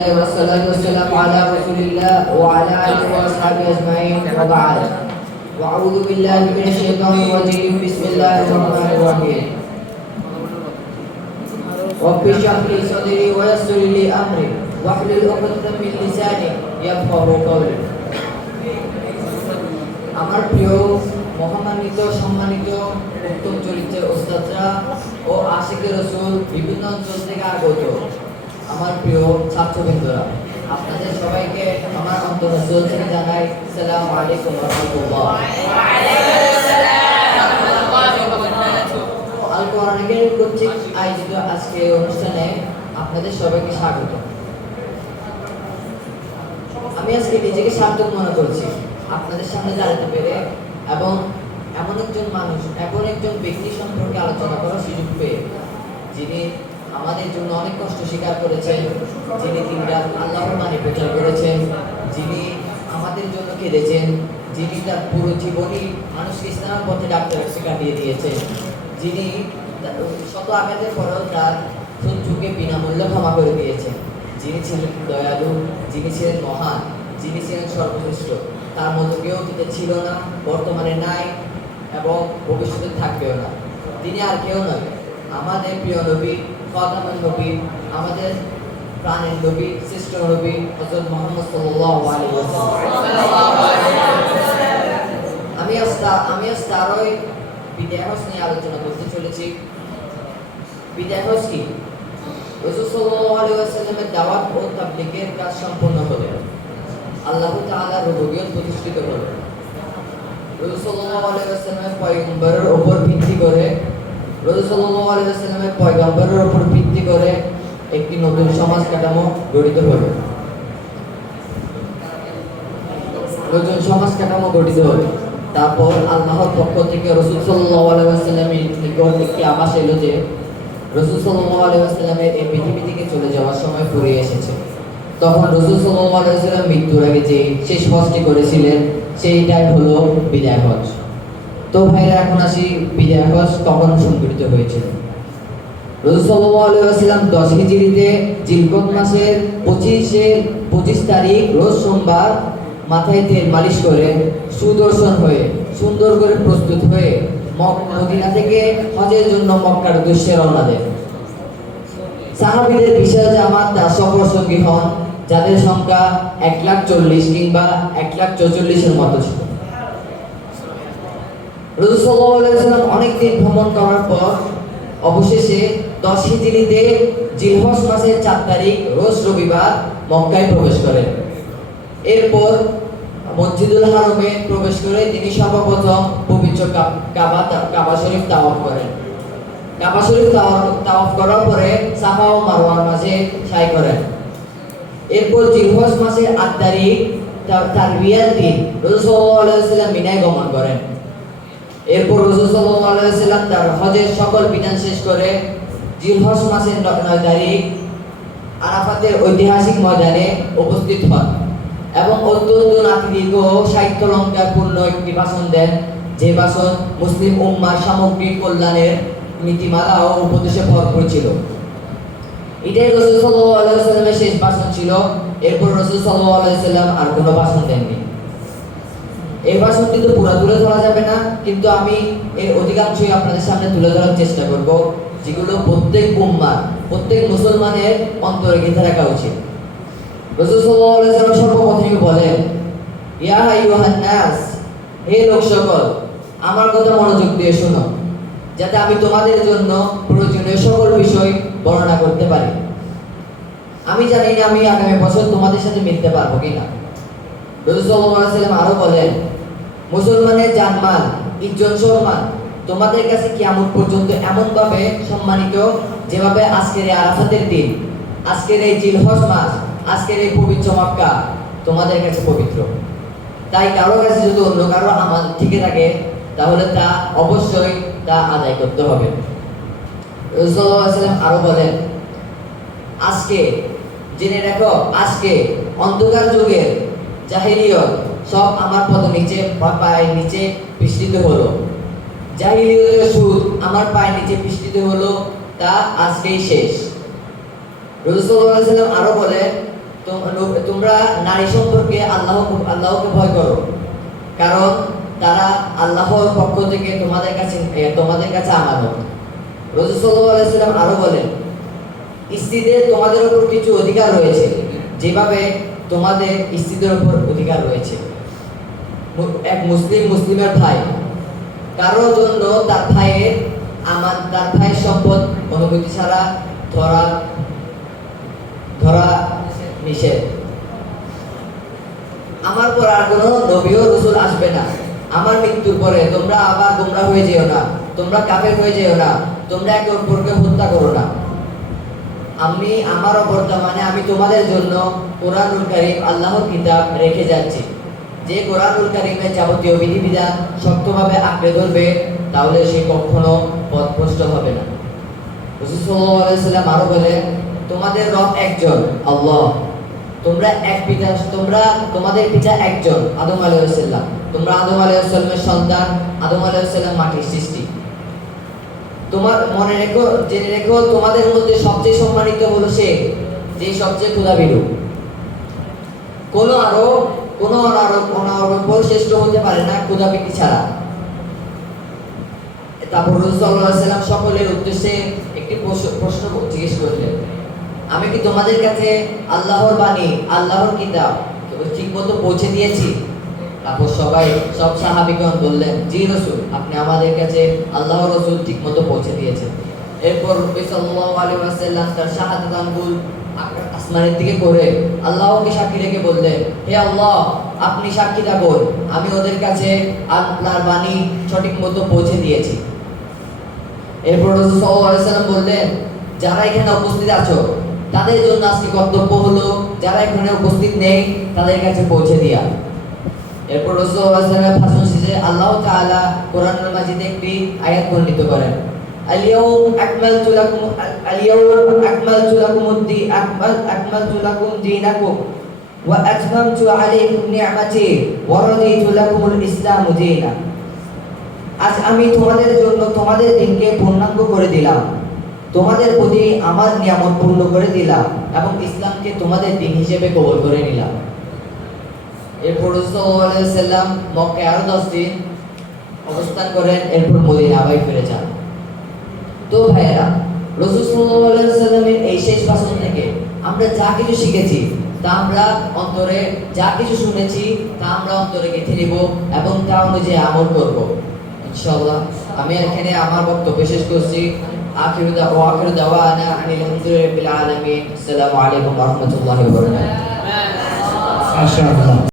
والصلاة والسلام على رسول الله وعلى آله وأصحابه أجمعين وبعد وأعوذ بالله من الشيطان الرجيم بسم الله الرحمن الرحيم رب اشرح لي صدري ويسر لي أمري واحلل عقدة من لساني يفقهوا قولي আমার প্রিয় মহামান্বিত সম্মানিত উত্তম চরিত্রের ওস্তাদরা ও আশিকে রাসূল বিভিন্ন অঞ্চল থেকে আগত আমার প্রিয় ছাত্রবৃন্দরা, আপনাদের সবাইকে আমার অন্তরস্থল থেকে জানাই আসসালামু আলাইকুম ওয়া রাহমাতুল্লাহ। আল কোরআনের কর্তৃক আয়োজিত আজকে অনুষ্ঠানে আপনাদের সবাইকে স্বাগত। আমি আজকে নিজেকে সার্থক মনে করছি আপনাদের সামনে দাঁড়াতে পেরে এবং এমন একজন মানুষ, এমন একজন ব্যক্তি সম্পর্কে আলোচনা করার সুযোগ পেয়ে, যিনি আমাদের জন্য অনেক কষ্ট স্বীকার করেছেন, যিনি দিনরাত আল্লাহর বাণী প্রচার করেছেন, যিনি আমাদের জন্য কেঁদেছেন, যিনি তার পুরো জীবনই মানুষকে ইসলামের পথে ডাকতে কাটিয়ে দিয়েছেন, যিনি শত আঘাতের পরেও তার শত্রুকে বিনামূল্যে ক্ষমা করে দিয়েছেন, যিনি ছিলেন দয়ালু, যিনি ছিলেন মহান, যিনি ছিলেন সর্বশ্রেষ্ঠ, তার মতো কেউ অতীতে ছিল না, বর্তমানে নাই এবং ভবিষ্যতে থাকবেও না। তিনি আর কেউ নয়, আমাদের প্রিয় নবী, খাতামুন নবী, আমাদের প্রাণের নবী, শ্রেষ্ঠ নবী হযরত মুহাম্মদ সাল্লাল্লাহু আলাইহি ওয়াসাল্লাম। আমি আজ তারই বিদায় হজ নিয়ে আলোচনা করতে চলেছি। বিদায় হজ কি? রাসূল সাল্লাল্লাহু আলাইহি ওয়াসাল্লামের দাওয়াত ও তাবলীগের কাজ সম্পূর্ণ হলে আল্লাহ তাআলার রুবুবিয়ত প্রতিষ্ঠিত হলো। রাসূল সাল্লাল্লাহু আলাইহি ওয়াসাল্লামের পয়গম্বরের উপর ভিত্তি করে একটি নতুন সমাজ কাঠামো গঠিত হলো। তারপর আল্লাহর পক্ষ থেকে রাসূল সাল্লাল্লাহু আলাইহি ওয়াসাল্লামের নিকট একটি আভাস এলো যে রাসূল সাল্লাল্লাহু আলাইহি ওয়াসাল্লামের এই পৃথিবী থেকে চলে যাওয়ার সময় ফুরিয়ে এসেছে। তখন রাসূল সাল্লাল্লাহু আলাইহি ওয়াসাল্লাম মৃত্যুর আগে যে শেষ হজটি করেছিলেন সেইটাই হলো বিদায় হজ। তো ভাইরা, এখন আসি বিদায় হজ কখন সংঘটিত হয়েছিল। রাসূল সাল্লাল্লাহু আলাইহি ওয়াসাল্লাম 10 হিজরিতে জিলকদ মাসের 25 তারিখ রোজ সোমবার মাথায় তেল মালিশ করে সুদর্শন হয়ে সুন্দর করে প্রস্তুত হয়ে মদিনা থেকে হজের জন্য মক্কার উদ্দেশ্যে রওনা দেন। সাহাবীদের বিশাল জামাত তার সফর সঙ্গী হন, যাদের সংখ্যা 1,40,000 কিংবা 1,44,000 মতো ছিল। রাসূল সাল্লাল্লাহু আলাইহি ওয়াসাল্লাম অনেক দিন ভ্রমণ করার পর অবশেষে 10 হিজরিতে জিলহজ মাসের 4 তারিখ রোজ রবিবার মক্কায় প্রবেশ করেন। এরপর মসজিদুল হারামে প্রবেশ করে তিনি সর্বপ্রথম পবিত্র কাবা শরীফ তাওয়াফ করেন। কাবা শরীফ তাওয়াফ করার পরে সাফা ও মারওয়ার মাঝে সাই করেন। এরপর জিলহজ মাসের 8 তারিখ তারবিয়ার দিন রাসূল সাল্লাল্লাহু আলাইহি ওয়াসাল্লাম মিনায় গমন করেন। এরপর রাসূল সাল্লাল্লাহু আলাইহি ওয়াসাল্লাম তার হজের সকল বিধান শেষ করে জিলহজ মাসের 9 তারিখ আরাফাতের ঐতিহাসিক ময়দানে উপস্থিত হন এবং অত্যন্ত নাতিদীর্ঘ সাহিত্যালঙ্কারপূর্ণ একটি ভাষণ দেন, যে ভাষণ মুসলিম উম্মার সামগ্রিক কল্যাণের নীতিমালা ও উপদেশে ভরপুর ছিল। এটাই রাসূল সাল্লাল্লাহু আলাইহি ওয়াসাল্লামের শেষ ভাষণ ছিল। এরপর রাসূল সাল্লাল্লাহু আলাইহি ওয়াসাল্লাম আর কোনো ভাষণ দেননি। এই ভাষণটি তো পুরো তুলে ধরা যাবে না, কিন্তু আমি এর অধিকাংশই আপনাদের সামনে তুলে ধরার চেষ্টা করব, যেগুলো প্রত্যেক উম্মার, প্রত্যেক মুসলমানের অন্তরে গেঁথে রাখা উচিত। রাসূল সাল্লাল্লাহু আলাইহি ওয়াসাল্লাম সর্বপ্রথমে বলেন, ইয়া আইয়ুহান নাস, হে লোক সকল, আমার কথা মনোযোগ দিয়ে শোনো, যাতে আমি তোমাদের জন্য প্রয়োজনীয় সকল বিষয় বর্ণনা করতে পারি। আমি জানি না আমি আগামী বছর তোমাদের সাথে মিলতে পারবো কিনা। রাসূল সাল্লাল্লাহু আলাইহি ওয়াসাল্লাম আরো বলেন, মুসলমানের জানমাল, ইজ্জত, সম্মান তোমাদের কাছে কিয়ামত পর্যন্ত এমন ভাবে সম্মানিত যেভাবে আজকের এই আরাফাতের দিন, আজকের এই জিলহজ মাস, আজকের এই পবিত্র মক্কা তোমাদের কাছে পবিত্র। তাই কারো কাছে যদি অন্য কারো আমল ঠিক থাকে তাহলে তা অবশ্যই তা আদায় করতে হবে। রাসূল সাল্লাল্লাহু আলাইহি ওয়াসাল্লাম আরো বলেন, আজকে জেনে রাখো, আজকে অন্ধকার যুগের জাহিলিয়ত সব আমার পায়ের নিচে পৃষ্ঠিত হলো। জাহিলিয়তের সুদ আমার পায়ের নিচে পৃষ্ঠিত হলো, তা আজকেই শেষ। রাসূল সাল্লাল্লাহু আলাইহি ওয়াসাল্লাম আরো বলেন, তোমরা নারী সম্পর্কে আল্লাহকে ভয় করো, কারণ তারা আল্লাহর পক্ষ থেকে তোমাদের কাছে আমানত। রাসূল সাল্লাল্লাহু আলাইহি ওয়াসাল্লাম আরো বলেন, স্ত্রীদের তোমাদের উপর কিছু অধিকার রয়েছে, যেভাবে তোমাদের স্ত্রীদের উপর অধিকার রয়েছে। এক মুসলিমের ভাই কারোর জন্য তার ভাইয়ের সম্পদ অনুমতি ছাড়া ধরা নিষেধ। আমার পর আর কোনো নবী ও রাসূল আসবে না। আমার মৃত্যুর পরে তোমরা আবার গোমরাহ হয়ে যেও না, তোমরা কাফের হয়ে যেও না, তোমরা একে অপরকে হত্যা করো না। আমি তোমাদের জন্য কোরআনুল কারীম, আল্লাহর কিতাব রেখে যাচ্ছি। যে কোরআনুল কারীমের যাবতীয় বিধিবিধান শক্তভাবে আঁকড়ে ধরবে, তাহলে সে কখনো পথভ্রষ্ট হবে না। রাসূল সাল্লাল্লাহু আলাইহি ওয়াসাল্লাম আরো বলেন, তোমাদের রব একজন, আল্লাহ। তোমাদের পিতা একজন, আদম আলাইহিস সালাম। তোমরা আদম আলাইহিস সালামের সন্তান। আদম আলাইহিস সালাম মাটির সৃষ্টি। জেনে রেখো, তোমাদের মধ্যে সবচেয়ে সম্মানিত হলো সে যে সবচেয়ে ক্ষুধাবিরু। কোনো আরব শ্রেষ্ঠ হতে পারে না ক্ষুধাবৃত্তি ছাড়া। তারপর রাসূল সাল্লাল্লাহু আলাইহি ওয়াসাল্লাম সকলের উদ্দেশ্যে একটি প্রশ্ন জিজ্ঞেস করলেন, আমি কি তোমাদের কাছে আল্লাহর বাণী, আল্লাহর কিতাব ঠিকমতো পৌঁছে দিয়েছি? তারপর সব সাহাবীগণ বললেন, জি রাসূল, আপনি আমাদের কাছে আল্লাহর রাসূল ঠিকমতো পৌঁছে দিয়েছেন। এরপর নবী সাল্লাল্লাহু আলাইহি ওয়াসাল্লাম তার শাহাদাত আঙ্গুল আসমানের দিকে করে আল্লাহকে সাক্ষী রেখে বললেন, হে আল্লাহ, আপনি সাক্ষী থাকুন, আমি ওদের কাছে আপনার বাণী সঠিক মতো পৌঁছে দিয়েছি। এরপর রাসূল সাল্লাল্লাহু আলাইহি ওয়াসাল্লাম বললেন, যারা এখানে উপস্থিত আছো তাদের জন্য আজকে কর্তব্য হলো যারা এখানে উপস্থিত নেই তাদের কাছে পৌঁছে দেয়া। এরপর রাসূল সাল্লাল্লাহু আলাইহি ওয়াসাল্লামের ভাষণ শেষে আল্লাহ তাআলা কোরআনুল মাজিদে একটি আয়াত বর্ণিত করেন, আকমালতু লাকুম দীনাকুম ওয়া আতমামতু আলাইকুম নি'মাতি ওয়া রাদিতু লাকুমুল ইসলামু দীনা। আজ আমি তোমাদের জন্য তোমাদের দিনকে পূর্ণাঙ্গ করে দিলাম, তোমাদের প্রতি আমার নিয়ামত পূর্ণ করে দিলাম এবং ইসলামকে তোমাদের দিন হিসেবে কবুল করে নিলাম। এরপর রাসূল সাল্লাল্লাহু আলাইহি ওয়াসাল্লাম মক্কায় আরো 10 দিন অবস্থান করেন, এরপর মদিনা আবার ফিরে যান। তো ভাইয়েরা, রাসূল সাল্লাল্লাহু আলাইহি ওয়াসাল্লামের এই শেষ ভাষণ থেকে আমরা যা কিছু শিখেছি তা আমরা অন্তরে, যা কিছু শুনেছি তা আমরা অন্তরে গেঁথে নিব এবং তা অনুযায়ী আমল করব ইনশাআল্লাহ। আমি এখানে আমার বক্তব্য শেষ করছি। আখিরু দাওয়ানা আনিল হামদুলিল্লাহি রাব্বিল আলামিন। আসসালামু আলাইকুম ওয়া রাহমাতুল্লাহি ওয়া বারাকাতুহু। মাশাআল্লাহ।